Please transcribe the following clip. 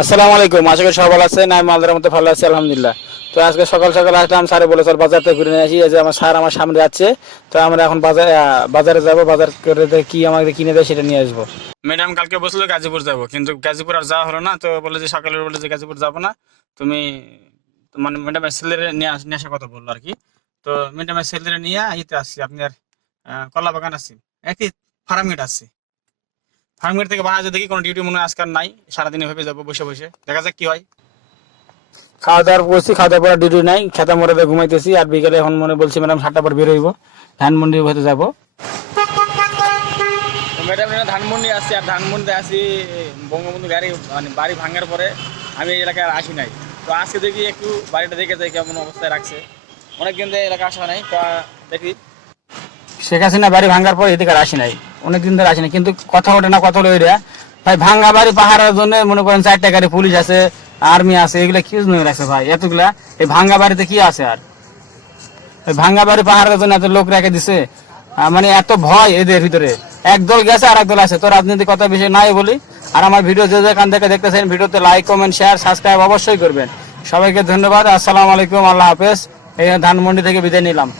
আসসালামু আলাইকুম, আশা করি সবাই ভালো আছেন। আমি মালদার মধ্যে ভালো আছি আলহামদুলিল্লাহ। তো আজকে সকাল সকাল আসলাম, স্যারে বলে চল বাজার থেকে ঘুরে নিয়ে আসি। এই যে আমার স্যার আমার সামনে যাচ্ছে, তো আমরা এখন বাজারে যাব, বাজার করে কি আমাদের কিনে দেয় সেটা নিয়ে আসবো। ম্যাডাম কালকে বসলো গাজীপুর যাব, কিন্তু গাজীপুর আর যাওয়া হলো না। তো বলে যে সকালে বলে যে গাজীপুর যাবো না, তুমি মানে ম্যাডামের ছেলেরে নিয়ে আসার কথা বললো আর কি। তো ম্যাডামের ছেলেরে নিয়ে ইতে আসছি, আপনার কলা বাগান আসছি, একই ফার্মগেট আসছি। ফার্মগেট থেকে বাহাজে দেখি কোনো ডিউটি মনে হয় আজকাল নাই, সারাদিনে ভেবে যাবো বসে বসে, দেখা যাক কি হয়। খাওয়া দাওয়ার করছি, খাওয়া দাওয়ার পর ডিউটি নাই, খেতা মোড়াতে ঘুমাইতেছি। আর বিকেলে এখন মনে বলছি ম্যাডাম 7টার পর বের হইব, ধানমন্ডি হতে যাবো। ম্যাডাম ধানমন্ডি আসছি, আর ধানমন্ডি আসি বঙ্গবন্ধু গাড়ি মানে বাড়ি ভাঙার পরে আমি এই এলাকায় আর আসি নাই। তো আজকে দেখি একটু বাড়িটা দেখে যাই কেমন অবস্থায় রাখছে, অনেকদিন ধরে এলাকা আসা নাই। তো দেখি শেখ হাসিনা বাড়ি ভাঙার পর এদিকে আর আসি নাই, অনেকদিন ধরে আসি নাই। কিন্তু কথা ওঠে না, কথা হলো এটা ভাই, ভাঙ্গা বাড়ি পাহাড়ের জন্য মনে করেন 4টা গাড়ি পুলিশ আছে, আর্মি আছে, এগুলা কি জন্য রাখছে ভাই এতগুলা? এই ভাঙ্গা বাড়িতে কি আছে? আর ওই ভাঙ্গা বাড়ি পাহাড়ের জন্য এত লোক রেখে দিছে, মানে এত ভয় এদের ভিতরে। একদল গেছে আর একদল আছে, তো রাজনীতি কথা বিষয় নাই বলি। আর আমার ভিডিও যে যেখান থেকে দেখতেছেন, ভিডিওতে লাইক কমেন্ট শেয়ার সাবস্ক্রাইব অবশ্যই করবেন। সবাইকে ধন্যবাদ, আসসালামু আলাইকুম, আল্লাহ হাফেজ। এই ধানমন্ডি থেকে বিদায় নিলাম।